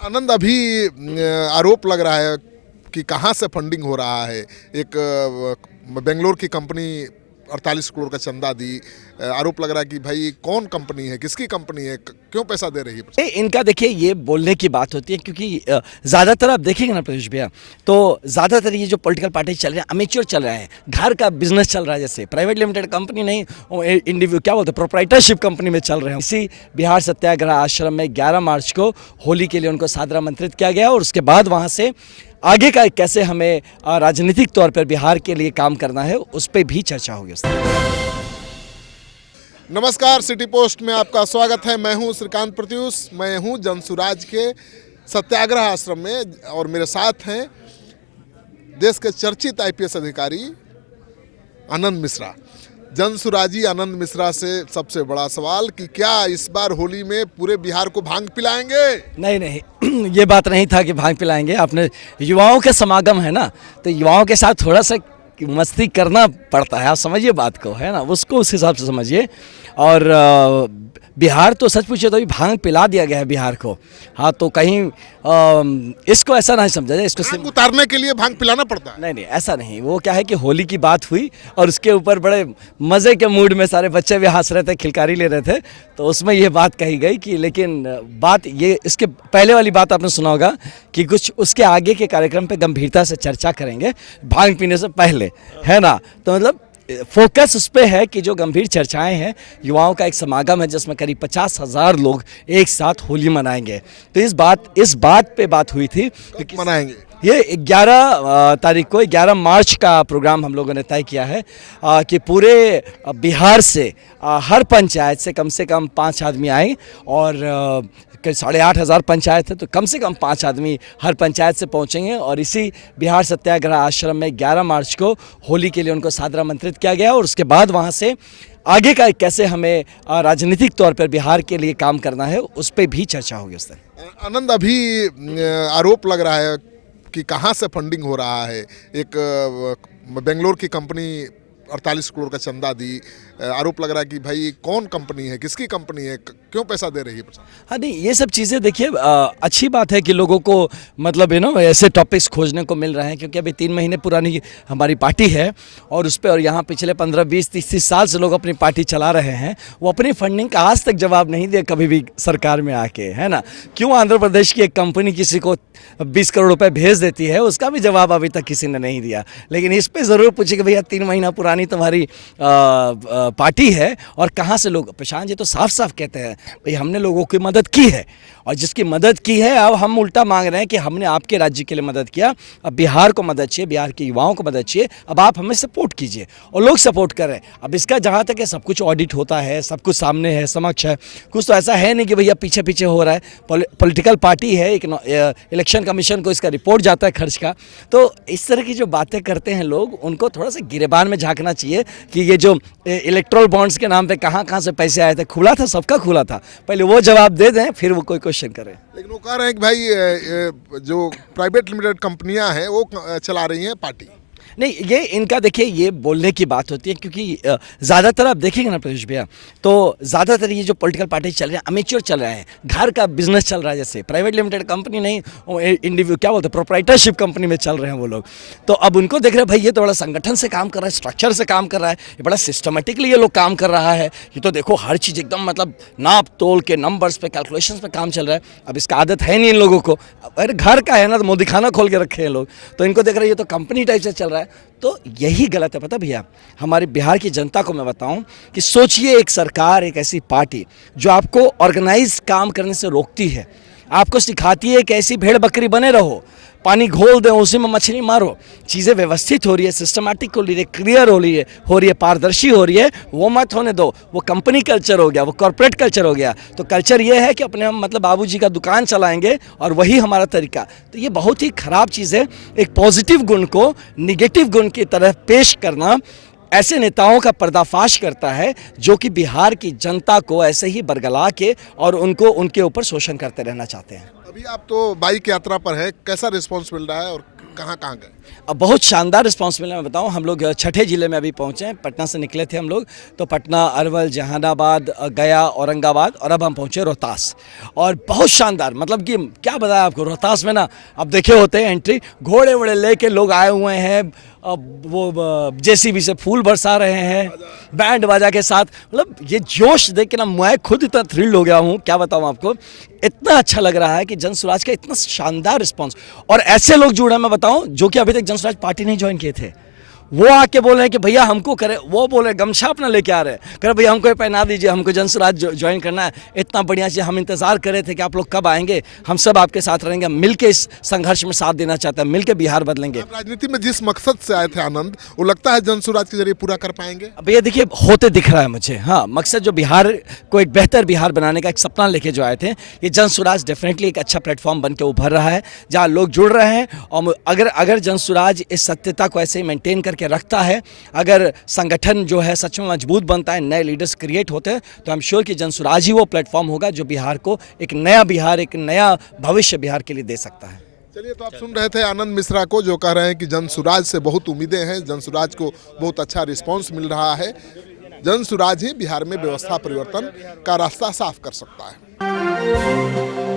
आनंद, अभी आरोप लग रहा है कि कहाँ से फंडिंग हो रहा है। एक बेंगलोर की कंपनी 48 करोड़ का चंदा दी। आरोप लग रहा है कि भाई कौन कंपनी है, किसकी कंपनी है, क्यों पैसा दे रही है। इनका देखिए ये बोलने की बात होती है क्योंकि ज़्यादातर आप देखेंगे ना प्रदेश भैया, तो ज़्यादातर ये जो पॉलिटिकल पार्टी चल रहे हैं अमेच्योर चल रहे हैं, घर का बिजनेस चल रहा है, जैसे प्राइवेट लिमिटेड कंपनी नहीं, इंडिविजुअल क्या बोलते हैं प्रोप्राइटरशिप कंपनी में चल रहे हैं। इसी बिहार सत्याग्रह आश्रम में 11 मार्च को होली के लिए उनको सादर आमंत्रित किया गया और उसके बाद वहाँ से आगे का कैसे हमें राजनीतिक तौर पर बिहार के लिए काम करना है उस पर भी चर्चा होगी। नमस्कार, सिटी पोस्ट में आपका स्वागत है। मैं हूं श्रीकांत प्रत्युष। मैं हूं जनसुराज के सत्याग्रह आश्रम में और मेरे साथ हैं देश के चर्चित आईपीएस अधिकारी आनंद मिश्रा। जनसुराजी आनंद मिश्रा से सबसे बड़ा सवाल कि क्या इस बार होली में पूरे बिहार को भांग पिलाएंगे? नहीं ये बात नहीं था कि भांग पिलाएंगे। आपने युवाओं के समागम है ना, तो युवाओं के साथ थोड़ा सा मस्ती करना पड़ता है, आप समझिए बात को, है ना, उसको उस हिसाब से समझिए। और बिहार तो सच पूछे तो अभी भांग पिला दिया गया है बिहार को। हाँ, तो कहीं इसको ऐसा नहीं समझा जाए, इसको भांग उतारने के लिए भांग पिलाना पड़ता है। नहीं ऐसा नहीं। वो क्या है कि होली की बात हुई और उसके ऊपर बड़े मज़े के मूड में सारे बच्चे भी हंस रहे थे, खिलकारी ले रहे थे, तो उसमें ये बात कही गई कि लेकिन बात ये इसके पहले वाली बात आपने सुना होगा कि कुछ उसके आगे के कार्यक्रम पे गंभीरता से चर्चा करेंगे भांग पीने से पहले, है ना। तो मतलब फोकस उस पर है कि जो गंभीर चर्चाएं हैं, युवाओं का एक समागम है जिसमें करीब 50,000 लोग एक साथ होली मनाएंगे। तो इस बात पे बात हुई थी कि मनाएंगे। ये 11 तारीख को 11 मार्च का प्रोग्राम हम लोगों ने तय किया है कि पूरे बिहार से हर पंचायत से कम 5 आदमी आए और 8,500 पंचायत है, तो कम से कम 5 आदमी हर पंचायत से पहुंचेंगे और इसी बिहार सत्याग्रह आश्रम में 11 मार्च को होली के लिए उनको सादर आमंत्रित किया गया और उसके बाद वहां से आगे का कैसे हमें राजनीतिक तौर पर बिहार के लिए काम करना है उस पर भी चर्चा होगी। उस तरह आनंद, अभी आरोप लग रहा है कि कहाँ से फंडिंग हो रहा है। एक बेंगलोर की कंपनी 48 करोड़ का चंदा दी। आरोप लग रहा है कि भाई कौन कंपनी है, किसकी कंपनी है, क्यों पैसा दे रही है। हाँ, नहीं ये सब चीज़ें देखिए अच्छी बात है कि लोगों को मतलब ऐसे टॉपिक्स खोजने को मिल रहे हैं, क्योंकि अभी 3 महीने पुरानी हमारी पार्टी है और उस पर और यहाँ पिछले 15, 20, 30 साल से लोग अपनी पार्टी चला रहे हैं। वो अपनी फंडिंग का आज तक जवाब नहीं दिया कभी भी सरकार में आके, है ना। क्यों आंध्र प्रदेश की एक कंपनी किसी को 20 करोड़ रुपये भेज देती है, उसका भी जवाब अभी तक किसी ने नहीं दिया। लेकिन इस पर ज़रूर पूछे कि भैया 3 महीना पुरानी तुम्हारी पार्टी है और कहाँ से लोग। प्रशांत जी तो साफ साफ कहते हैं भाई हमने लोगों की मदद की है और जिसकी मदद की है अब हम उल्टा मांग रहे हैं कि हमने आपके राज्य के लिए मदद किया, अब बिहार को मदद चाहिए, बिहार के युवाओं को मदद चाहिए, अब आप हमें सपोर्ट कीजिए। और लोग सपोर्ट कर रहे हैं। अब इसका जहाँ तक है सब कुछ ऑडिट होता है, सब कुछ सामने है, समक्ष है, कुछ तो ऐसा है नहीं कि भैया पीछे पीछे हो रहा है। पॉलिटिकल पार्टी है, एक इलेक्शन कमीशन को इसका रिपोर्ट जाता है खर्च का। तो इस तरह की जो बातें करते हैं लोग, उनको थोड़ा सा गिरेबान में झांकना चाहिए कि ये जो इलेक्ट्रल बॉन्ड्स के नाम पे कहाँ से पैसे आए थे, खुला था, सबका खुला था, पहले वो जवाब दे दें फिर वो कोई क्वेश्चन करें। लेकिन वो कह रहे हैं कि भाई जो प्राइवेट लिमिटेड कंपनियां हैं वो चला रही हैं पार्टी। नहीं ये इनका देखिए ये बोलने की बात होती है क्योंकि ज़्यादातर आप देखेंगे ना प्रदेश भैया, तो ज़्यादातर ये जो पॉलिटिकल पार्टी चल रहे हैं अमेच्योर चल रहे हैं, घर का बिजनेस चल रहा है, जैसे प्राइवेट लिमिटेड कंपनी नहीं, इंडिविजुअल क्या बोलते हैं प्रोप्राइटरशिप कंपनी में चल रहे हैं वो लोग। तो अब उनको देख रहे हैं भाई ये तो बड़ा संगठन से काम कर रहा है, स्ट्रक्चर से काम कर रहा है, ये बड़ा सिस्टमेटिकली ये लोग काम कर रहा है। ये तो देखो हर चीज़ एकदम मतलब नाप तोल के नंबर्स पे, कैलकुलेशन पे काम चल रहा है। अब इसका आदत है नहीं इन लोगों को, अरे घर का है ना, तो मोदी खाना खोल के रखे हैं लोग, तो इनको देख रहे हैं ये तो कंपनी टाइप से चल रहा है। तो यही गलत है। पता भैया हमारे बिहार की जनता को मैं बताऊं कि सोचिए एक सरकार, एक ऐसी पार्टी जो आपको ऑर्गेनाइज काम करने से रोकती है, आपको सिखाती है कि ऐसी भेड़ बकरी बने रहो, पानी घोल दें उसी में मछली मारो। चीज़ें व्यवस्थित हो रही है, सिस्टमैटिक हो रही है, क्लियर हो रही है, पारदर्शी हो रही है, वो मत होने दो। वो कंपनी कल्चर हो गया, वो कॉर्पोरेट कल्चर हो गया। तो कल्चर ये है कि अपने हम मतलब बाबूजी का दुकान चलाएंगे और वही हमारा तरीका। तो ये बहुत ही ख़राब चीज़ है। एक पॉजिटिव गुण को निगेटिव गुण की तरह पेश करना ऐसे नेताओं का पर्दाफाश करता है जो कि बिहार की जनता को ऐसे ही बरगला के और उनके ऊपर शोषण करते रहना चाहते हैं। अभी आप तो बाइक यात्रा पर है, कैसा रिस्पांस मिल रहा है और कहाँ कहाँ गए? अब बहुत शानदार रिस्पांस मिला। मैं बताऊं, हम लोग छठे जिले में अभी पहुंचे हैं। पटना से निकले थे हम लोग, तो पटना, अरवल, जहानाबाद, गया, औरंगाबाद, और अब हम पहुंचे रोहतास। और बहुत शानदार, मतलब कि क्या बताया आपको, रोहतास में ना अब देखे होते हैं एंट्री, घोड़े वोड़े लेके लोग आए हुए हैं, अब वो जेसीबी से फूल बरसा रहे हैं, बैंड बाजा के साथ। मतलब ये जोश देख के ना मैं खुद इतना थ्रिल्ड हो गया हूँ, क्या बताऊँ आपको। इतना अच्छा लग रहा है कि जन स्वराज का इतना शानदार रिस्पांस। और ऐसे लोग जुड़े हैं, मैं बताऊं, जो कि अभी तक जन स्वराज पार्टी नहीं ज्वाइन किए थे, वो आके बोल रहे हैं कि भैया हमको करे, वो बोल रहे गमछा अपना लेके आ रहे हैं, कह रहे भैया हमको ये पहना दीजिए, हमको जन स्वराज ज्वाइन करना है। इतना बढ़िया चीज़, हम इंतजार कर रहे थे कि आप लोग कब आएंगे, हम सब आपके साथ रहेंगे, मिलके इस संघर्ष में साथ देना चाहते हैं, मिलके बिहार बदलेंगे। आप राजनीति में जिस मकसद से आए थे आनंद, वो लगता है जन स्वराज के जरिए पूरा कर पाएंगे? अब ये देखिए होते दिख रहा है मुझे। हाँ, मकसद जो बिहार को एक बेहतर बिहार बनाने का एक सपना लेके जो आए थे, ये जन स्वराज डेफिनेटली एक अच्छा प्लेटफॉर्म बन के उभर रहा है, जहाँ लोग जुड़ रहे हैं। और अगर जन स्वराज इस सत्यता को ऐसे ही मेंटेन करके रखता है, अगर संगठन जो है सच में मजबूत बनता है, नए लीडर्स क्रिएट होते हैं, तो आई एम श्योर कि जन स्वराज ही वो प्लेटफॉर्म होगा जो बिहार को एक नया बिहार, एक नया भविष्य बिहार के लिए दे सकता है। चलिए, तो आप सुन रहे थे आनंद मिश्रा को, जो कह रहे हैं कि जन स्वराज से बहुत उम्मीदें हैं, जन स्वराज को बहुत अच्छा रिस्पांस मिल रहा है। जन स्वराज ही बिहार में व्यवस्था परिवर्तन का रास्ता साफ कर सकता है।